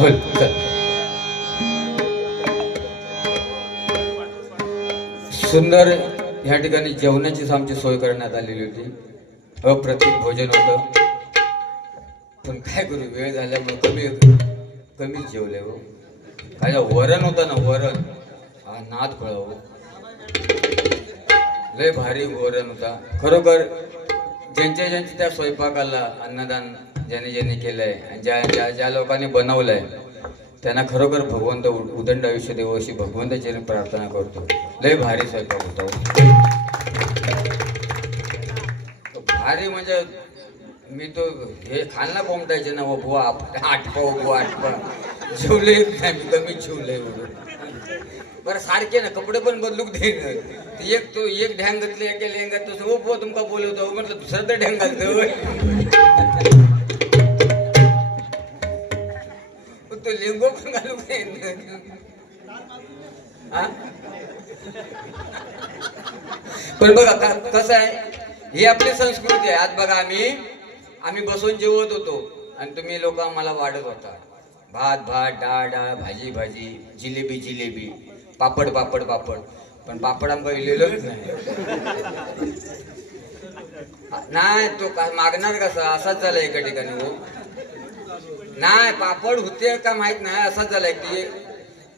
बोल चल. सुंदर ह्या ठिकाणी जेवणाचीच आमची सोय करण्यात आलेली होती. अप्रतिम भोजन होतं. पण काय करू, वेळ झाल्यामुळे कमीच जेवले हो. काय वरण होतं ना, वरण हा नाद फळ हो. लय भारी वरण होता खरोखर. ज्यांच्या त्या स्वयंपाकाला अन्नदान ज्याने ज्याने केलंय आणि ज्या लोकांनी बनवलंय त्यांना खरोखर भगवंत उदंड आयुष्य देव अशी भगवंताची प्रार्थना करतो. लय भारी स्वयंपाक होता भारी. म्हणजे मी तो हे खालना कोंबटायचे ना बुवा आठपा जेवले नाही मी, कमी जेवले. बरं सारखे ना कपडे पण बदलूक दे. एक ढॅंग घातले एका लेंगात तसं हो बुवा तुमका बोलवतो म्हटलं दुसरं तर ढॅंग घालतो. तो लेंगो पण घालू हा. पण बघा कसं आहे, ही आपली संस्कृती आहे. आज बघा आम्ही बसून जेवत होतो आणि तुम्ही लोक आम्हाला वाढत होता. भात डाळ भाजी जिलेबी पापड. पण पापड आमका इलेलोच नाही. तो मागणार कसा असाच झाला एका ठिकाणी हो. नाही पापड होते का माहित नाही, असाच झालाय की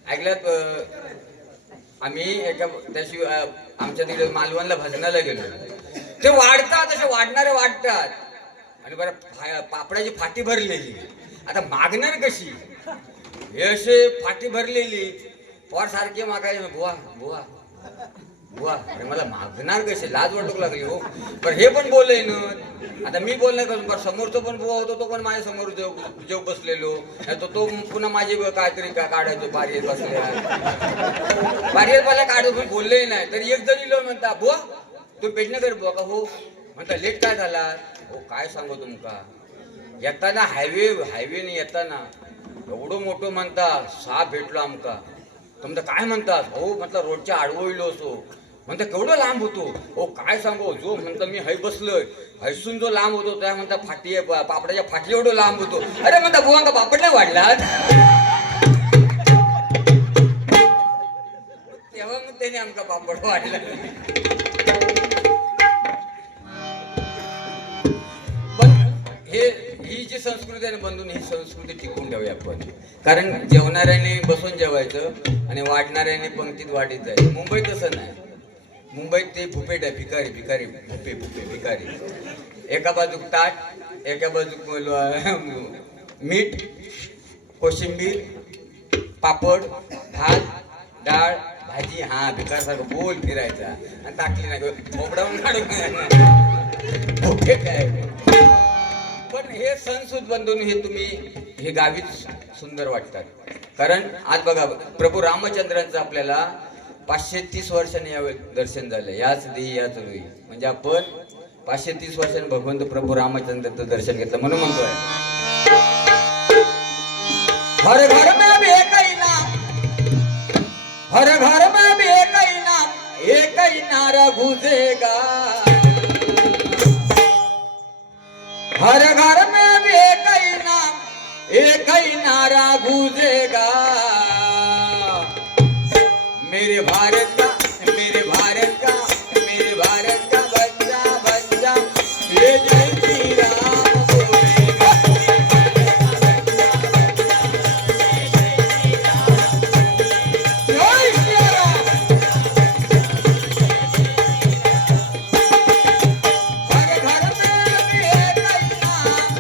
ऐकल्यात. आम्ही एका त्याशी आमच्या तिकडे मालवणला भजनाला गेलो. ते वाढतात असे वाढणारे वाढतात आणि बरं पापडाची फाटी भरलेली. आता मागणार कशी, हे असे फाटी भरलेली पोर सारखे मागायचे बुवा अरे मला मागणार कसे, लाज वाटू लागली हो. पण हे पण बोलले ना. आता मी बोलणे करून बरं समोरचा पण बुवा होतो, तो पण माझ्या समोर जेव बसलेलो. तो पुन्हा माझी काहीतरी काढायचो बारीत बसल्या काढतो पण बोललेही नाही. तरी एक जरी लो म्हणता बुवा तू पेटणे कर बुवा का हो. म्हणता लेट काय झाला हो. काय सांगू तुमका, येताना हायवेने येताना एवढं मोठं म्हणता साप भेटलो आमका. तुमचं काय म्हणतात हो. म्हटलं रोडच्या आडवं इलो असो. म्हणता केवढं लांब होतो हो. काय सांगू, जो म्हणता मी हय बसलोय हैसून जो लांब होतो त्या म्हणता फाटी पापडाच्या फाटी एवढं लांब होतो. अरे म्हणता बुवा पापड नाही वाढला. तेव्हा मग त्याने आमका पापड वाढला. ही जी संस्कृती आहे बंधून, ही संस्कृती टिकून ठेवूया आपण. कारण जेवणाऱ्याने बसून जेवायचं आणि वाढणाऱ्याने पंक्तीत वाढीत जायचं. मुंबईत तसं नाही. मुंबईत ते फुपेट आहे, भिकारी. एका बाजूक ताट, एका बाजूक मीठ कोशिंबीर पापड भात डाळ भाजी. हा भिकार सारखं गोल फिरायचा आणि टाकली नाही खोबडावून काढून काय. पण हे सणसूद बंधून हे गावीच सुंदर वाटतात. कारण आज बघा प्रभू रामचंद्रांचं आपल्याला 530 वर्षांनी यावेळी दर्शन झालं. याच देही याच रोई. म्हणजे आपण 530 वर्षांनी भगवंत प्रभू रामचंद्रांचं दर्शन घेतलं. म्हणून म्हणतोय हर घर में भी एक ही नाम, हर घर में भी एक ही नाम, एक ही नारा गूंजेगा. हर घर में भी एक ही नाम, एक ही नारा गूंजेगा. मेरे भारत का बच्चा ये जय श्री राम बोलेगा. जय श्री राम. हर घर में भी एक ही नाम,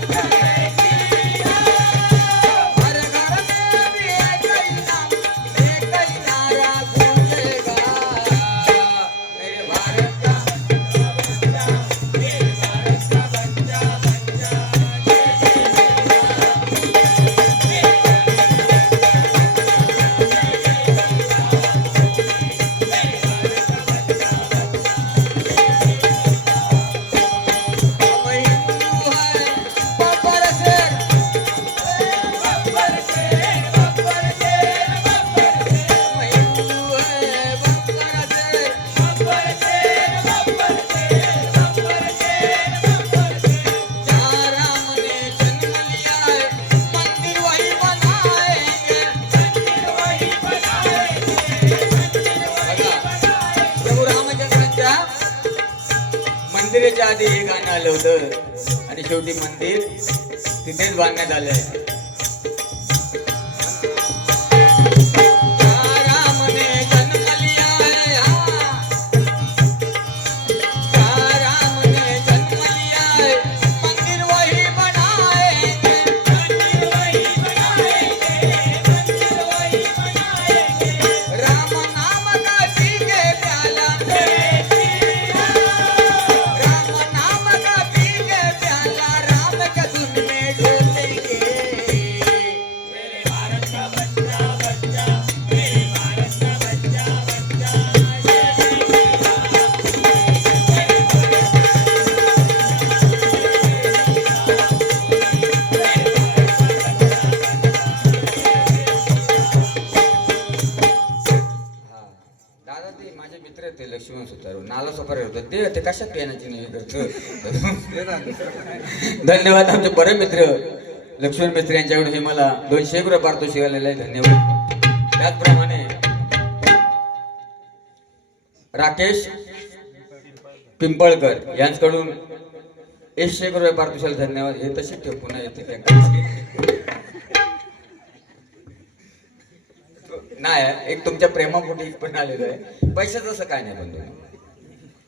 आलं होतं आणि शेवटी मंदिर तिथेच बांधण्यात आलंय. लक्ष्मण सुतार नाला सोपारे होतं ते कशात पेनाची नाही करतो. धन्यवाद आमचे परम मित्र लक्ष्मण मित्र यांच्याकडून हे मला 200 रुपये पारितोषिक आलेलं आहे. धन्यवाद. त्याचप्रमाणे राकेश पिंपळकर यांच्याकडून 100 रुपये पारितोषिक. धन्यवाद. हे तसेच ठेव पुन्हा येते नाही. एक तुमच्या प्रेमापोटी पण आलेलं आहे. पैशाचं असं काय नाही बंधू.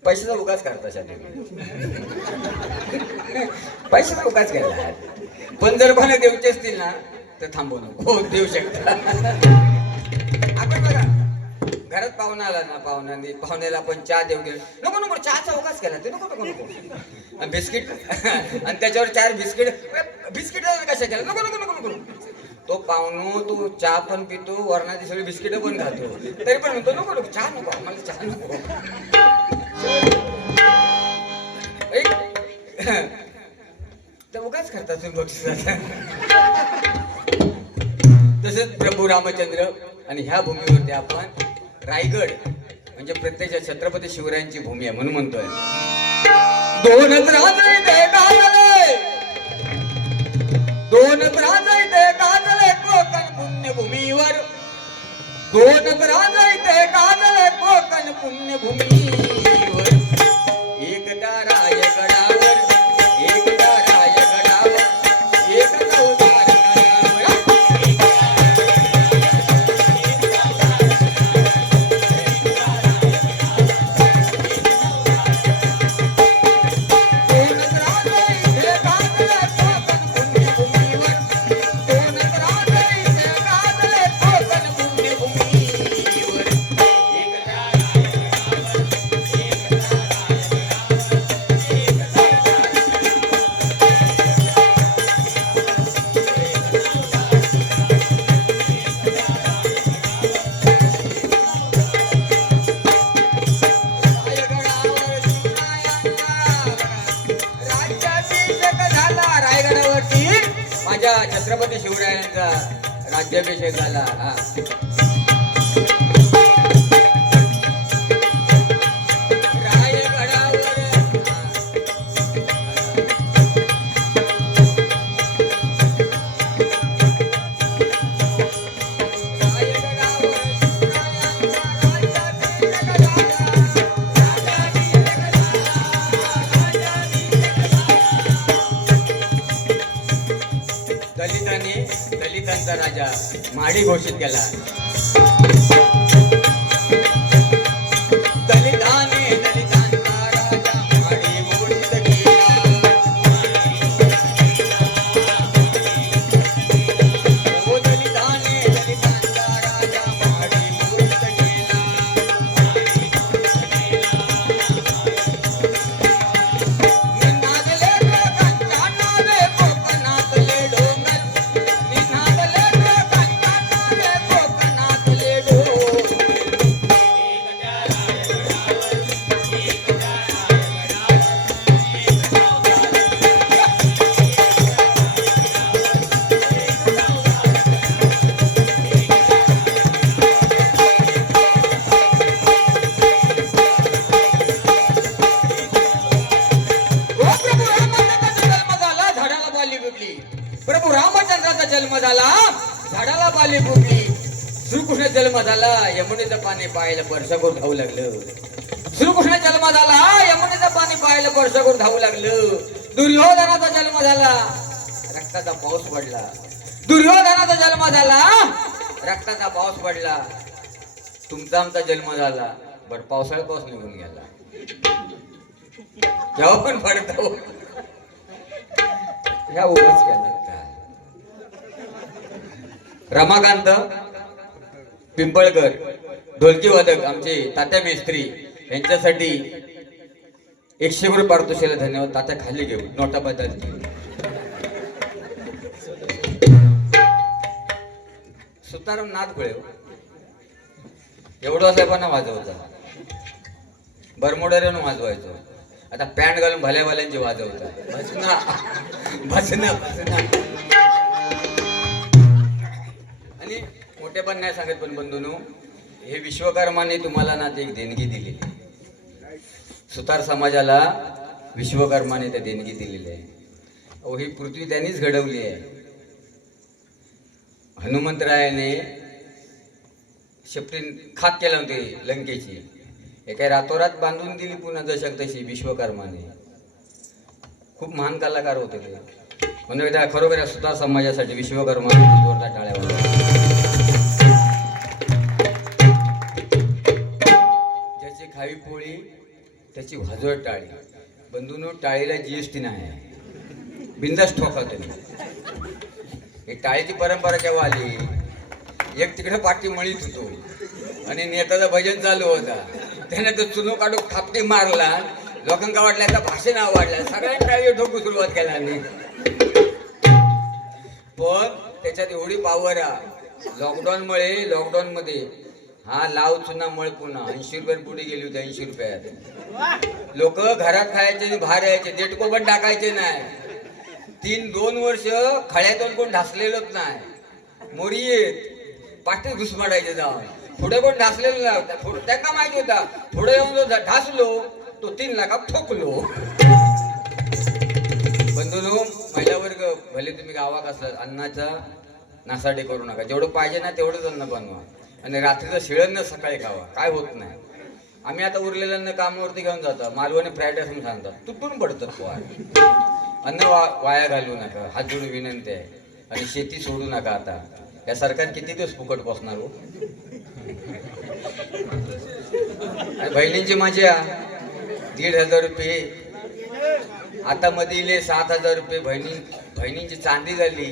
पैशाचा उगाच करता पैशाचा उगाच केला. पण जर कोणा देऊचे असतील ना तर थांबू नको. हो देऊ शकता. आपण बघा घरात पाहुणा आला ना पाहुण्याला आपण चहा देऊ गेलो नको नको चहाचा उगाच केला ते नको नको नको. बिस्किट आणि त्याच्यावर 4 बिस्किट कशा केला नको नको नको नको. तो पाहुणो तो चहा पण पितो वरणाची सगळी बिस्किट पण खातो तरी पण म्हणतो नको नको चहा नको मला चहा नको. तर उगाच करता तुम्ही बघितलं. तसेच प्रभू रामचंद्र आणि ह्या भूमीवरती आपण रायगड म्हणजे प्रत्येक छत्रपती शिवरायांची भूमी आहे म्हणून म्हणतोय. दोन इथे गाजले कोकण पुण्यभूमीवर. दोन इथे गाजले कोकण पुण्यभूमीवर. एकटा रायगडावर एकटा रायगडावर एक चौदार छत्रपती शिवरायांचा राज्याभिषेक झाला. दलितांचा राजा माडी घोषित केला. दलितांचा राजा माडी घोषित केला. ओ दलितांचा राजा माडी घोषित केला. निनादले लोकांच्या नावे कोकणातले डोंगर. प्रभू रामचंद्राचा जन्म झाला झाडाला बाली फुटली. श्रीकृष्ण जन्म झाला यमुनेचं पाणी पाहायला वर्षभर धावू लागलं. श्रीकृष्ण जन्म झाला, यमुनेचं पाणी पाहायला वर्ष करून धावू लागलं. दुर्योधनाचा जन्म झाला, रक्ताचा पाऊस पडला. दुर्योधनाचा जन्म झाला, रक्ताचा पाऊस पडला. तुमचा आमचा जन्म झाला, बर पावसाळ्यात पाऊस निघून गेला. जेव्हा पण पडतो ह्या उगाच केला. रमाकांत पिंपळकर ढोलकी वादक आमचे तात्या मेस्त्री यांच्यासाठी 100 रुपये पारितोषिकाला धन्यवाद. तात्या खाली घेऊ नोटा बदल. सुताराम नाथ गुळे एवढं असल्यापाना वाजवता, बरमोडऱ्यानं वाजवायचो. आता पॅन्ट घालून भल्या भल्यांची वाजवता. भजना भजना भजना. आणि मोठे पण नाही सांगत, पण बंधूंनो हे विश्वकर्माने तुम्हाला ना ते एक देणगी दिलेली. सुतार समाजाला विश्वकर्माने त्या देणगी दिलेली आहे. अहो ही पृथ्वी त्यांनीच घडवली आहे. हनुमंतरायाने शेपटी खाक केला होती लंकेची, एका रातोरात बांधून दिली पुन्हा दशक तशी विश्वकर्माने. खूप महान कलाकार होते ते. म्हणून एकदा खरोखर या सुतार समाजासाठी विश्वकर्माने जोरदार टाळ्या वाजवा. ज्याची खावी पोळी त्याची वाजवत टाळी. बंधूंनो टाळीला GST नाही, बिंदास ठोकावते. ही टाळीची परंपरा केव्हा आली? एक तिकडे पाठी मळीत होतो आणि नेताचं भजन चालू होता, त्याने तो चुनो काढून थापटी मारला. लोकांना वाटलं आता भाषण आवडलं, सगळ्यांनी टाळी ठोकू सुरुवात केला. पण त्याच्यात एवढी पावर आहे. लॉकडाऊन मध्ये हा लाव चुना मळ पुन्हा 80 रुपये पुढे गेली होती. 80 रुपयात लोक घरात खायचे आणि बाहेर यायचे, देटको पण टाकायचे नाही. 2 वर्ष खळ्यातून कोण ढासलेलंच नाही. मोरी येत पाठी घुसमाडायचे जाऊन, पुढे कोण ढासलेलं नव्हता. त्यांना माहिती होता पुढे येऊन जो ढासलो तो 3 लाखात ठोकलो. बंधूंनो महिला वर्ग भले तुम्ही गावात असला, अन्नाचा नासाडी करू नका. जेवढं पाहिजे ना तेवढंच अन्न बनवा आणि रात्रीचं शिळं सकाळी खावा, काय होत नाही. आम्ही आता उरलेल्यांना कामावरती घेऊन जातो, मालवणी फ्राईड राईस म्हणून सांगतात, तुटून पडतात पोहार. अन्न वाया घालू नका, हात जोडून विनंती आहे. आणि शेती सोडू नका. आता या सरकार किती दिवस फुकट बसणार हो? बहिणींची मजा 1,500 रुपये, आता मध्ये 7,000 रुपये. बहिणींची चांदी झाली.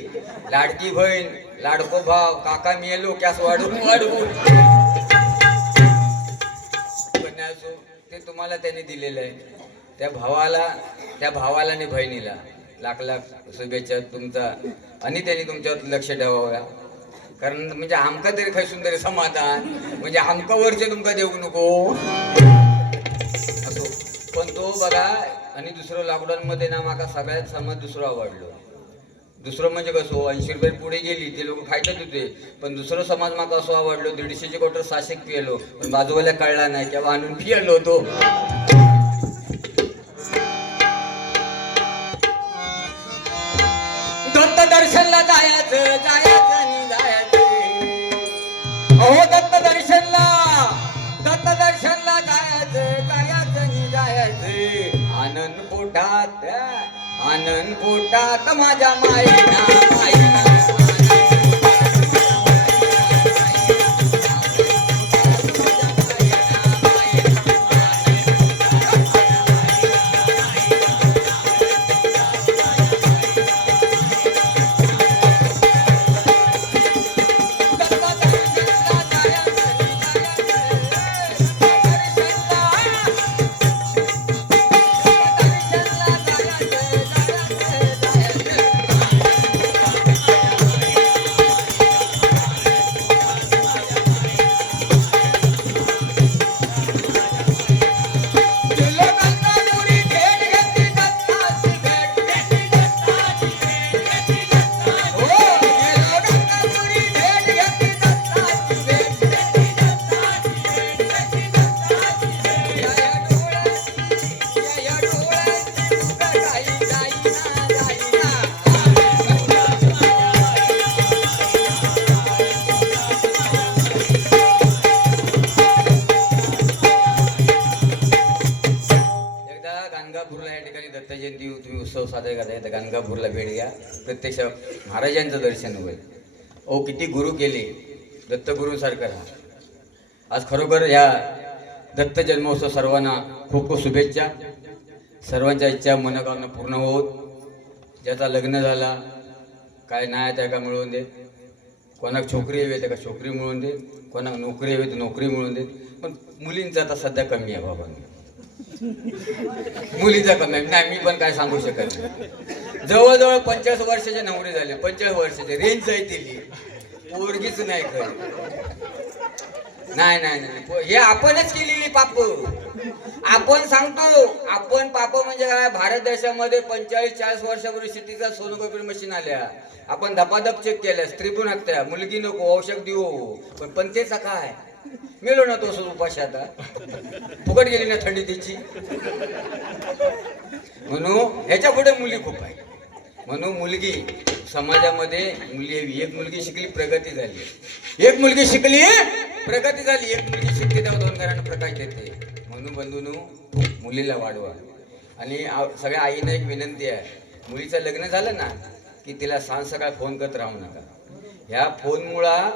लाडकी बहीण, लाडको भाव, काका मेलो कॅस वाढवून ते तुम्हाला त्यांनी दिलेलं आहे. त्या भावाला आणि बहिणीला लाख शुभेच्छा तुमचा. आणि त्यांनी तुमच्यावर लक्ष ठेवावं, कारण म्हणजे आमका तरी खैसून तरी समाधान, म्हणजे आमका वरचे तुमका देऊ नको असो. पण तो बघा. आणि दुसरं लॉकडाऊन मध्ये ना माका सगळ्यात समज दुसरं आवडलं. दुसरं म्हणजे कसं 80 रुपये पुढे गेली ते लोक खायचंच होते, पण दुसरं समाज माका असं आवडलो 150चे क्वार्टर 600 पिलो, पण बाजूवाल्या कळला नाही तेव्हा आणून पिलो होतो. दत्त दर्शनला जायचं आणि जायचं. अहो दत्त दर्शनला जायचं आणि जायचं. आनंद पोटात माझ्या मायेना साजरे करता येतं. गाणगापूरला भेट घ्या, प्रत्यक्ष महाराजांचं दर्शन होईल. ओ किती गुरु केले, दत्तगुरूंसारखं राहा. आज खरोखर ह्या दत्त जन्मोत्सव सर्वांना खूप खूप शुभेच्छा. सर्वांच्या इच्छा मनोकामना पूर्ण होत. ज्याचा लग्न झाला काय नाही त्या का मिळवून दे, कोणाक छोकरी हवी त्या का छोकरी मिळवून दे, कोणाक नोकरी हवी तर नोकरी मिळवून दे. पण मुलींचा आता सध्या कमी आहे बाबा, मुलीचा कमी आहे. नाही मी पण काय सांगू शकत नाही. जवळजवळ 45 वर्षाचे नवरे झाले, 45 वर्षाचे रेंज आहे दिली, पोरगीच नाही खरं. नाही नाही नाही, हे आपणच केलेली पाप. आपण सांगतो आपण पाप म्हणजे काय. भारत देशामध्ये 45-40 वर्षापूर्वी शेतीचा सोनोग्राफी मशीन आल्या, आपण धपाधप चेक केल्या, स्त्री पण हत्या, मुलगी नको, औषध देऊ. पण तेचा काय मेलो ना तो उपाशी, आता फुकट गेली ना थंडी तिची. म्हणून ह्याच्या पुढे मुली खूप आहे. म्हणून मुलगी समाजामध्ये मुली हवी. एक मुलगी शिकली प्रगती झाली, एक मुलगी शिकली प्रगती झाली, एक मुलगी शिकली तेव्हा 2 घरांना प्रकाश देते. म्हणून बंधूंनो मुलीला वाढवा. आणि सगळ्या आईना एक विनंती आहे, मुलीचं लग्न झालं ना की तिला सांज सकाळ फोन करत राहू नका. ह्या फोनमुळं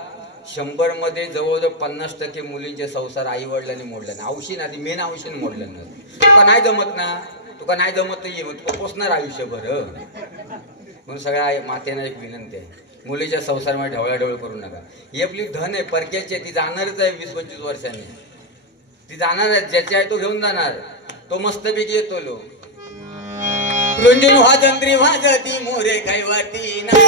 100 मध्ये जवळजवळ 50% मुलींचे संसार आई वडिलांनी मोडले ना. औषध आधी मेन औषध मोडलं ना. तुका नाही जमत ना, तुका नाही जमत तर ये, तुका पोचणार आयुष्यभर. म्हणून सगळ्या मातेना एक विनंती आहे, मुलीच्या संसारामध्ये ढवळाढवळ करू नका. ही आपली धन आहे, परक्याची, ती जाणारच आहे 20-25 वर्षांनी. ती जाणार आहे, ज्याची आहे तो घेऊन जाणार. तो मस्तपैकी येतो लो रुंजून वाजंत्री वाजती मोरे कैवाती ना.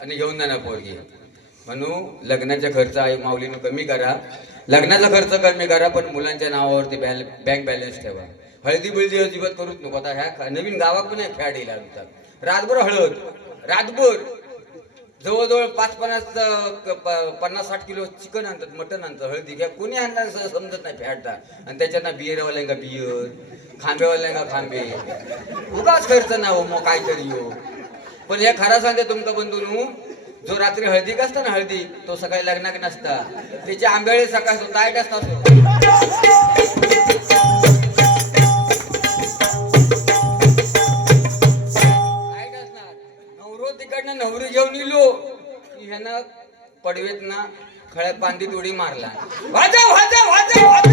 आणि घेऊन जाणार पोरगी. म्हणून लग्नाचा खर्च आहे माऊलीनं कमी करा, लग्नाचा खर्च कमी करा, पण मुलांच्या नावावरती बँक बॅलन्स ठेवा. हळदी बिळदी अजिबात करूच नको. आता ह्या नवीन गावात पण फॅड येईल लागतात. रातभर हळद, रातभर जवळजवळ 50-60 किलो चिकन आणतात, मटन आणतात, हळदी घ्या. कोणी आणणार समजत नाही फॅडता. आणि त्याच्यात बियरवाल्यांका बियर, खांबेवाल्यांका खांबे, उगाच खर्च ना हो मग काहीतरी हो. पण हे खरा सांगते तुमका बंधूंनो, जो रात्री हळदीक असता ना, हळदी तो सकाळी लग्नाक नसता. त्याचे आंब्याळे सकाळ तो ताईट असता, तो ताईट असणार. नवरो तिकडनं नवरी घेऊन इलो ह्यानं पडवेत ना खळ्यात बांधीत उडी मारला, वाजव वाजव वाजव वाजव.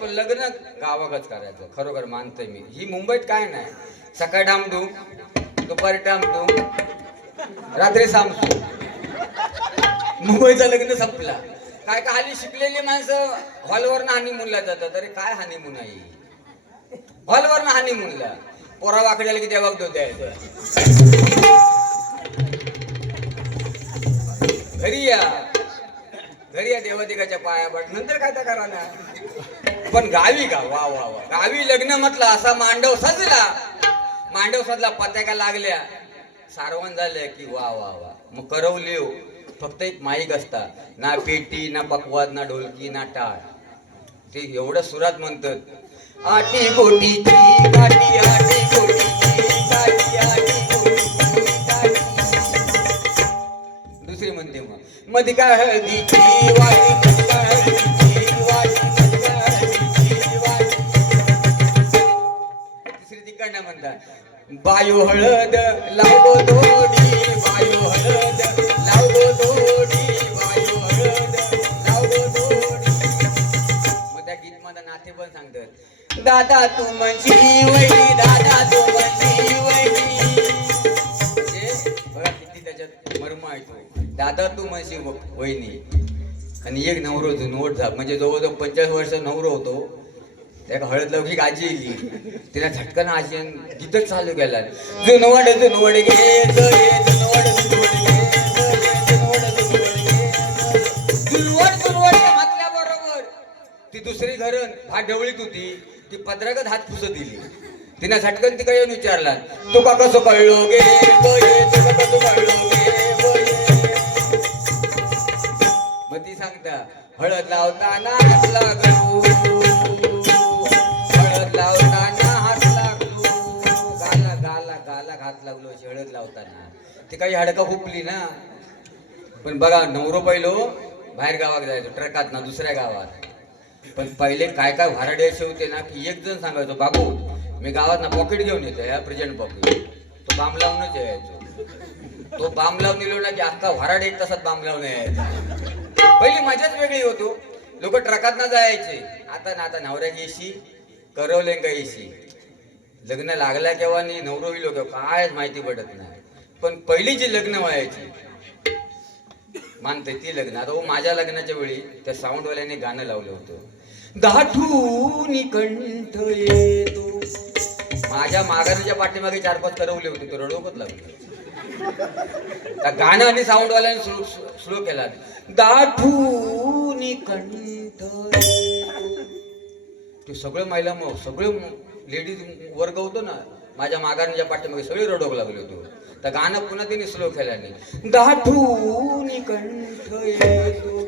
पण लग्न गावाकच करायचं. खरोखर मानतोय मी. ही मुंबईत काय नाही, सकाळी डामडूम, दुपारी डामडूम, रात्री सामसू. मुंबईचं लग्न संपला. काय का हल्ली शिकलेली माणसं हॉलवरनं हनीमूनला जातात. अरे काय हनीमून आहे, हॉलवरनं हनीमूनला. पोरा वाकड्याला की देवाक दो द्यायचं. घरी या, घरी या देवादिकाच्या पाया पड, नंतर काय त्या करा ना. पण गावी का वा वा वा, गावी लग्न म्हटलं असा मांडव सजला, मांडव सजला, पत्याका लागल्या, सारवण झाल्या की वा वा वा. मग करवली हो, फक्त एक माईक असता, ना पेटी ना पकवाद ना ढोलकी ना टाळ. ते एवढं सुरात म्हणतात, आटी गोटीची काठी, आटी गोटीची काठी, आटी गोटीची काठी. दुसरी म्हणते मग मध्ये काय हळदीची वाटी, मध्ये काय हळदीची वाटी, मध्ये काय हळदीची वाटी. तिसरी तिकडनं म्हणतात, बायो हळद लावो दोडी, बायो हळद लावो दोडी, बायो हळद लावो दोडी. मग त्या गीत मध्ये नाते पण सांगतात, दादा तू म्हणशी वैली, दादा तू म्हणशी वैली. बघा किती त्याच्यात मर्म आहे. दादा तू म्हणशी वहिनी. आणि एक नवरो जुनवट झाप, म्हणजे जवळजवळ 45 वर्ष नवरो होतो. त्या हळद लौकिक आजी येईल, तिला झटकन आजी गीतच चालू केला, जुनवड जुनवड घे जुनवड जुनवड घे जुनवड जुनवड घे. जुनवड जुनवड म्हटल्या बरोबर दुसरी घरं हा ढवळीत होती, ती पदरागत हात पुसत दिली. तिने झटकन ती काय येऊन विचारला, तुका कसं कळलो गे बये, तुका कसं कळलो गे बये. मग ती सांगता, हळद लावताना हात लागलो, हळद लावताना हात लागलो, गाला गाला गाला हात लागलो अशी हळद लावताना. ती काही हाडका खुपली ना. पण बघा नवरो पहिलो बाहेर गावात जायचो ट्रकात ना दुसऱ्या गावात. पण पहिले काय काय भाराडे असे होते ना की एक जण सांगायचो, बाबू मी गावात ना पॉकेट घेऊन येतो या प्रेझेंट पॉकेट. तो बाम लावूनच यायचो. तो बाम लावून दिलो ना की अख्खा भाराड एक तासात बाम लावून यायचा. पहिली मजाच वेगळी होतो. लोक ट्रकात ना जायचे. आता ना आता नवऱ्या एसी करवले का एसी. लग्न लागला केव्हा नाही नवरो विलो केव्हा काय माहिती पडत नाही. पण पहिली जी लग्न व्हायची मानते ती लग्न. आता माझ्या लग्नाच्या वेळी त्या साऊंडवाल्याने गाणं लावलं होतं, दाठून कंठ येतो. माझ्या माघारीच्या पाठीमागे 4-5 करवले होते, तो रडोकच लागलो. त्या गाणं आणि साऊंडवाल्याने स्लो केला, दाठून कंठ येतो. ते सगळं महिला मग सगळे लेडीज वर्ग होतो ना माझ्या माघारीच्या पाठीमागे सगळे रडोक लागले होते. तर गाणं पुन्हा तिने स्लो केल्याने, दाठून कंठ येतो.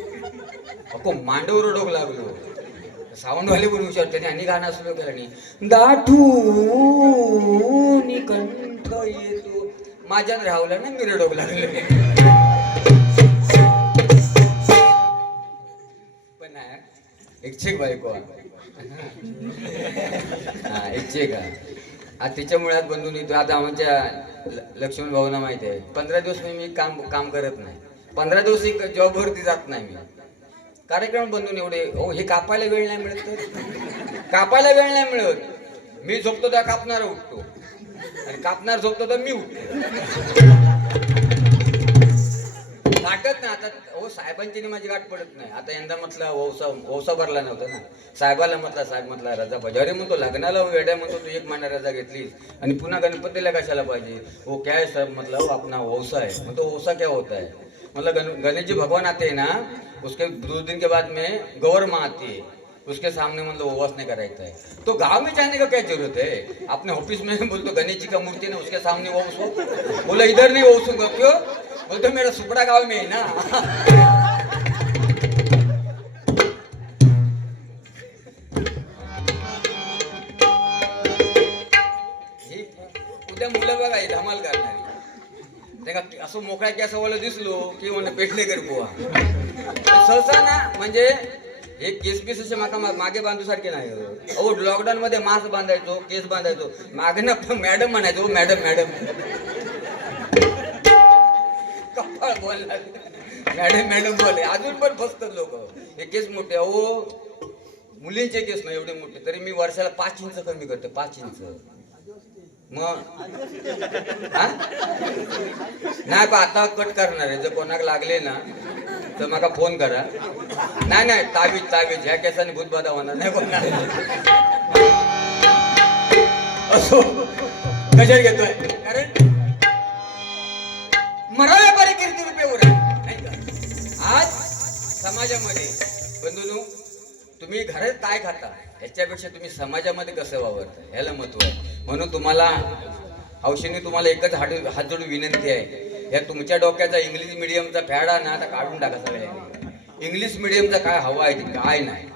अको मांडव रडोक लागलो. साऊंडवाले पण विचारते आणि गाणं स्लो केल्याने, दाठून कंठ येतो. माझ्यात राहवलं ना मी रडोक लागले. पण एक चेक बायको एक चेक आता तिच्या मुळात बंधून येतो. आता आमच्या लक्ष्मण भाऊना माहिती आहे 15 दिवस मी काम करत नाही. 15 दिवस जॉबवरती जात नाही मी. कार्यक्रम बंधून एवढे हे कापायला वेळ नाही मिळत. तर कापायला वेळ नाही मिळत. मी झोपतो तर कापणारा उठतो आणि कापणार झोपतो तर मी उठतो. गाठत नाही. आता साहेबांची माझी गाठ पडत नाही. आता यंदा म्हटलं वौसा भरला नव्हता ना. साहेबाला म्हटलं, साहेब म्हटला रजा पाहिजे. अरे म्हणतो लग्नाला वेड्या म्हणतो तू 1 महिना रजा घेतलीस आणि पुन्हा गणपतीला कशाला पाहिजे. वो क्या है साहब मतलब अपना वौसा है. म्हणतो वौसा क्या होता है. मतलब गणेश जी भगवान आते हैं ना, उसके 2 दिन के बाद में गौर माँ आती है, उसके सामने मतलब उपवास नहीं करायचा है. तो गांव में जाने का क्या जरूरत है. अपने ऑफिस में बोलतो गणेश जी का मूर्ति ना उसके सामने वौसो. बोला इधर नहीं वौसूंगा. क्यों. बोलतो मेरा सुपड़ा गांव में है ना. ही उद्या मुलं बघा ही धमाल करणारी. त्या असं मोकळ्या केसावाला दिसलो की म्हणा पेटलेकर बुवा. सहसा ना म्हणजे हे केस बीस असे मागे बांधू सारखे नाही. अहो लॉकडाऊन मध्ये मास्क बांधायचो, केस बांधायचो, मागे ना मॅडम म्हणायचो, मॅडम मॅडम. कपाळ बोलला मॅडम मॅडम बोले. अजून पण फसतात लोक. हे केस मोठे. अहो मुलींचे केस नाही एवढे मोठे, तरी मी वर्षाला 5 इंच कमी करते. 5 इंच. मग नाही पण आता कट करणार आहे. जर कोणाक लागले ना तर मला फोन करा. नाही तावीज ह्या केसाने भूतबाधा होणार नाही कोणा. असो कशात घेतोय कारण मरा व्यापारी किती रुपये उरा नाही का. आज समाजामध्ये बंधूंनो तुम्ही घरात काय खाता याच्यापेक्षा तुम्ही समाजामध्ये कसं वावरता ह्याला महत्व आहे. म्हणून तुम्हाला हौशीने तुम्हाला एकच हात जोडून विनंती आहे, या तुमच्या डोक्याचा इंग्लिश मिडियमचा फॅडा ना आता काढून टाका सगळ्यांनी. इंग्लिश मिडियमचा काय हवा आहे ते काय नाही.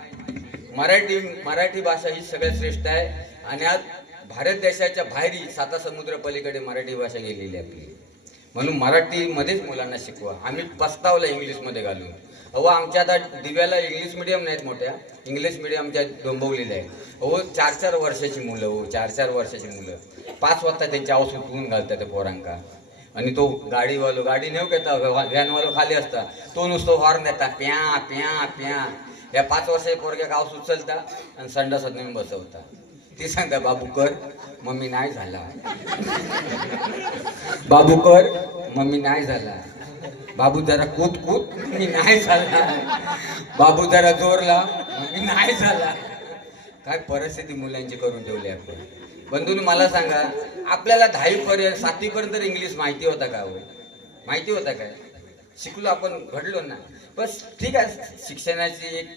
मराठी भाषा ही सगळ्यात श्रेष्ठ आहे. आणि आज भारत देशाच्या बाहेरही 7 समुद्र पलीकडे मराठी भाषा गेलेली आपली. म्हणून मराठीमध्येच मुलांना शिकवा. आम्ही पस्तावला इंग्लिशमध्ये घालून. अहो आमच्या आता दिव्याला इंग्लिश मिडियम नाहीत मोठ्या, इंग्लिश मिडियमच्या डोंबवलेल्या आहेत. अहो 4-4 वर्षाची मुलं. हो 4-4 वर्षाची मुलं 5 वाजता त्यांची आवाज उठवून घालतात त्या पोरांका. आणि तो गाडीवालो गाडी नेऊ घेता व्हॅनवालो खाली असता तो नुसतो हॉर्न देता प्या प्या प्या. या 5 वर्षाच्या पोरग्या गाव उचलता आणि संडासात नेऊन बसवता. ती सांगता बाबू कर मम्मी नाही झाला, बाबू कर मम्मी नाही झाला, बाबू जरा कूद कूद मी नाही झाला, बाबू जरा जोर लाव मी नाही झाला. काय परिस्थिती मुलांची करून ठेवली आपण. बंधूंनी मला सांगा आपल्याला 10वी पर्यंत 7वी पर्यंत इंग्लिश माहिती होता का. हो माहिती होता काय. शिकलो आपण घडलो ना. बस ठीक आहे शिक्षणाची एक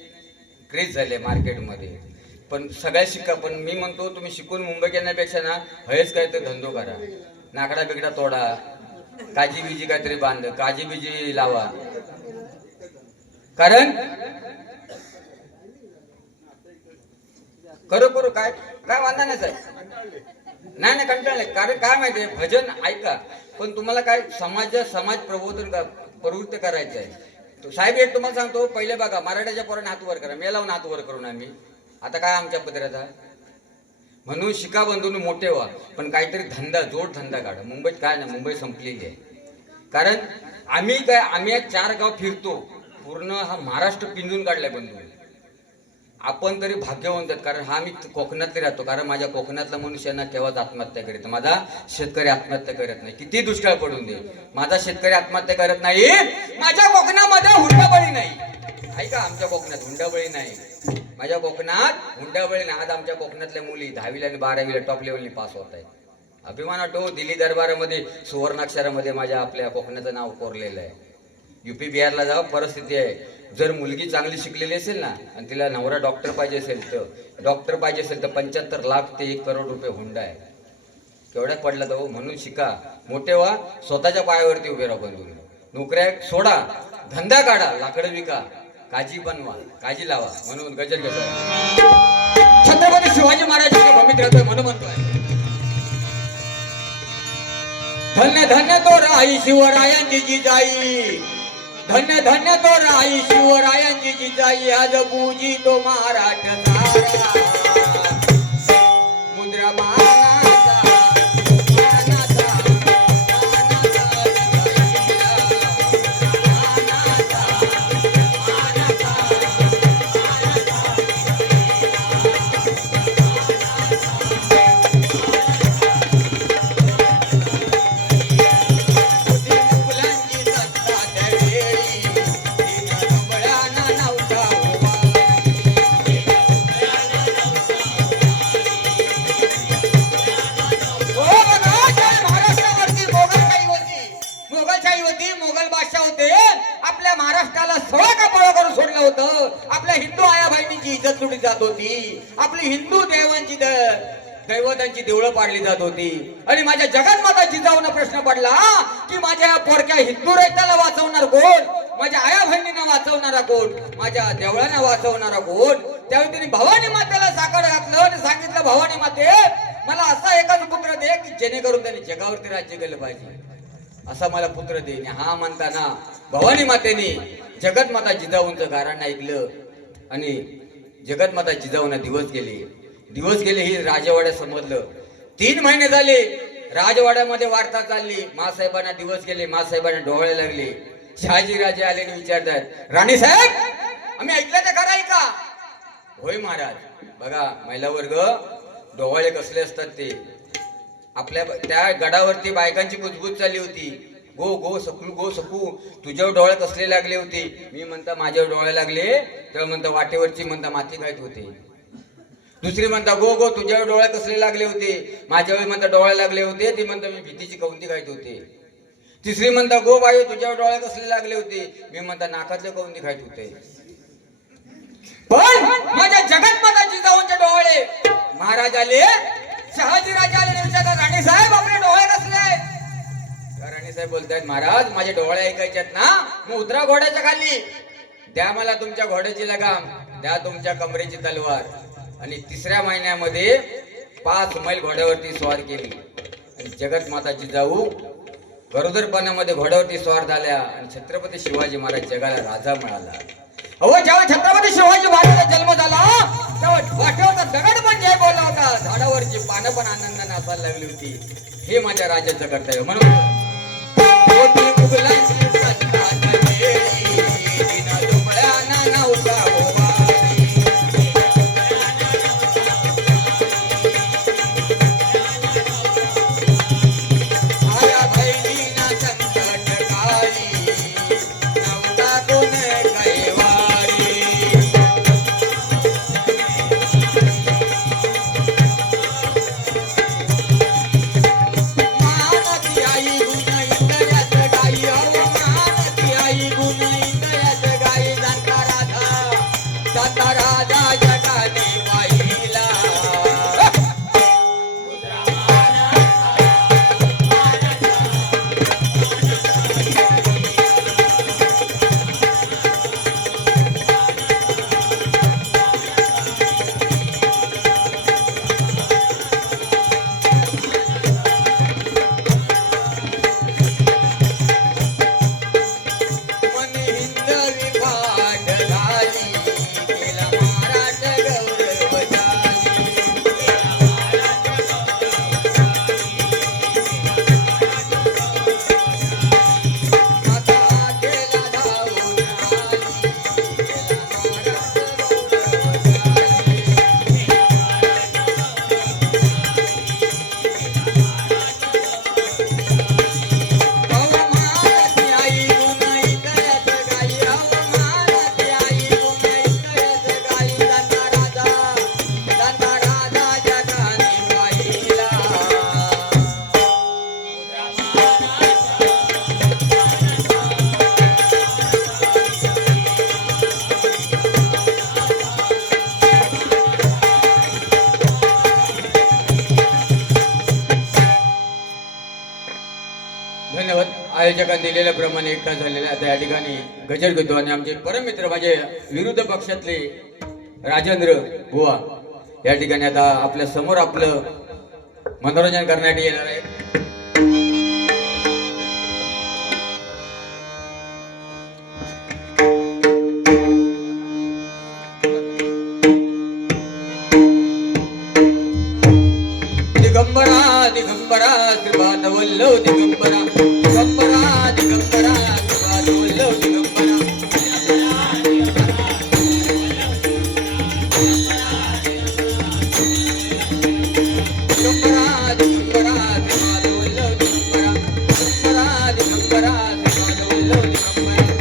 क्रेज झाले मार्केटमध्ये. पण सगळ्या शिका. पण मी म्हणतो तुम्ही शिकून मुंबईत येण्यापेक्षा ना हेच काय तर धंदो करा. नाकडा बिकडा तोडा, काजी बिजी काहीतरी बांध, काजी बिजी लावा. कारण खरोखर काय काय वांधा नाही साहेब. नाही कंटाळले. कारण काय माहितीये, भजन ऐका पण तुम्हाला काय समाज प्रबोधन प्रवृत्त करायचं आहे. साहेब एक तुम्हाला सांगतो, पहिले बघा मराठ्याच्या पोराने हात वर करा, मेलावून हात वर करून आम्ही आता काय आमच्या पदराचा. म्हणून शिका बंधून मोठे व्हा, पण काहीतरी धंदा जोड धंदा काढा. मुंबईत काय नाही, मुंबई संपलेली आहे. कारण आम्ही 4 गाव फिरतो, पूर्ण हा महाराष्ट्र पिंजून काढलाय बंधू. आपण तरी भाग्यवंत आहेत. कारण हा मी कोकणातले राहतो. कारण माझ्या कोकणातला मनुष्यांना केव्हाच आत्महत्या करीत, माझा शेतकरी आत्महत्या करत नाही. किती दुष्काळ पडून दे, माझा शेतकरी आत्महत्या करत नाही. माझ्या कोकणामध्ये हुंडाबळी नाही. ऐका, आमच्या कोकणात हुंडाबळी नाही. माझ्या कोकणात हुंडाबळी नाही. आज आमच्या कोकणातल्या मुली 10वी आणि 12वी टॉप लेवलनी पास होत आहेत. अभिमान वाटतो. दिल्ली दरबारामध्ये सुवर्णाक्षरामध्ये माझ्या आपल्या कोकणाचं नाव कोरलेलं आहे. UP बिहारला जावं परिस्थिती आहे. जर मुलगी चांगली शिकलेली असेल ना आणि तिला नवरा डॉक्टर पाहिजे असेल तर 75 लाख ते 1 करोड रुपये हुंडा आहे. केवढ्या पडला तो. म्हणून शिका, मोठे व्हा, स्वतःच्या पायावरती उभे राहा बंधू. नोकऱ्या सोडा, धंदा काढा, लाकडं विका, काजी बनवा, काजी लावा. म्हणून गजल घेतोय छत्रपती शिवाजी महाराजांच्या भूमीत राहतोय म्हणून म्हणतोय, धन्य धन्य तो राई शिवरायांची जिजाई, धन्य धन्य तो राई शिवरायांची जिजाई. आज पूजी तो महाराष्ट्र सारा, मुद्रा मानाचा आपल्या हिंदू आया बहिणीची इज्जत लुटली जात होती. आपली हिंदू देवांची दैवतांची देवळं पाडली जात होती. आणि माझ्या जगन्माता जिजाऊंना प्रश्न पडला की माझ्या पोरक्या हिंदू रैताला वाचवणार कोण, माझ्या आया बहिणींना वाचवणारा कोण, माझ्या देवळांना वाचवणारा कोण. त्यावेळी त्यांनी भवानी मातेला साकार घातलं आणि सांगितलं, भवानी माते मला असा एखादा पुत्र दे की जेणेकरून त्यांनी जगावरती राज्य केलं पाहिजे, असा मला पुत्र दे. हा म्हणताना भवानी मातेने जगन्माता जिजाऊंचं गाराण ऐकलं आणि जगन्माता जिजाऊंना दिवस गेले ही राजवाड्यात समजलं. 3 महिने झाले राजवाड्यामध्ये वार्ता चालली. मासाहेबांना दिवस गेले, मासाहेबांना डोळे लागले. शहाजी राजे आले आणि विचारतात, राणी साहेब आम्ही ऐकलं तर खरं आहे का? होय महाराज. बघा महिला वर्ग डोळे कसले असतात ते. आपल्या त्या गडावरती बायकांची बुजबुज चालली होती. गो सकू तुझ्यावर डोळे कसले लागले होते. मी म्हणता माझ्यावर डोळे लागले. तेव्हा म्हणता वाटेवरची म्हणता माती खायत होते. दुसरी म्हणता गो तुझ्यावर डोळे कसले लागले होते. माझ्यावर म्हणता डोळे लागले होते. ती म्हणता मी भीतीची कवंती खायत होते. तिसरी म्हणता गो बाई तुझ्यावर डोळे कसले लागले होते. मी म्हणता नाकातले कवंती खायत होते. पण माझ्या जगन्माता जिजाऊंचे डोळे महाराज आले, शहाजी राजे आले आणि विचारतात, राणी साहेब आपले डोळे कसले? राणी साहेब बोलतायत, महाराज माझे डोळे ऐकायच्यात ना, मग उतरा घोड्याच्या खाली, द्या मला तुमच्या घोड्याची लगाम, द्या तुमच्या कमरेची तलवार. आणि 3ऱ्या महिन्यामध्ये 5 मैल घोड्यावरती स्वार केली. आणि जगन्माता जिजाऊ गरोदरपणामध्ये घोड्यावरती स्वार झाल्या आणि छत्रपती शिवाजी महाराज जगाला राजा मिळाला. अहो जेव्हा छत्रपती शिवाजी महाराजांचा जन्म झाला तेव्हा वाटेवरचा दगड पण जय बोलला होता, झाडावरची पानं पण आनंदाने नाचायला लागली होती. हे माझ्या राज्याचं कर्तव्य. म्हणून गुनाई आयोजकांनी दिलेल्याप्रमाणे एक तास झालेला आता या ठिकाणी गजर घेतो आणि आमचे परममित्र माझे विरुद्ध पक्षातले राजेंद्र बुवा या ठिकाणी आता आपल्या समोर आपलं मनोरंजन करण्यासाठी येणार आहे. दिगंबरा दिगंबरा कृपात वल्लव दिगंबरा दिगंबरा दिगंबरा कृपात वल्लव दिगंबरा दिगंबरा दिगंबरा कृपात वल्लव दिगंबरा दिगंबरा दिगंबरा कृपात वल्लव दिगंबरा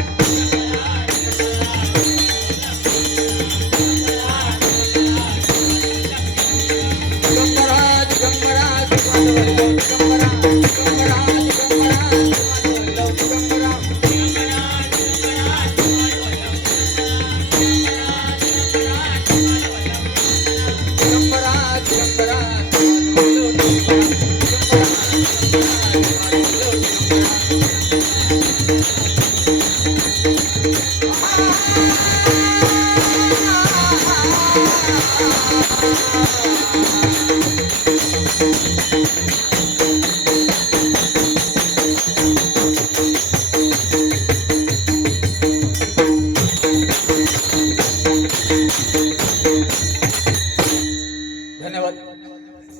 धन्यवाद.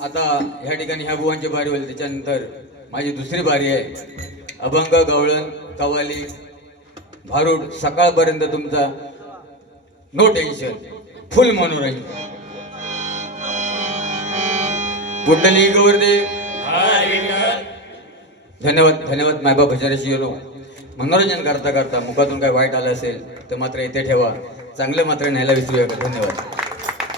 आता ह्या ठिकाणी ह्या बुवांची बारी होईल, त्याच्यानंतर माझी दुसरी बारी आहे. अभंग, गवळण, कवाली, भारूड सकाळपर्यंत तुमचा नो टेन्शन, फुल मनोरंजन. पुंडली गौरदेव. धन्यवाद धन्यवाद. मायबा भजनाशी येलो मनोरंजन करता करता मुखातून काय वाईट आलं असेल तर मात्र इथे ठेवा, चांगलं मात्र न्यायला विसरूया. धन्यवाद.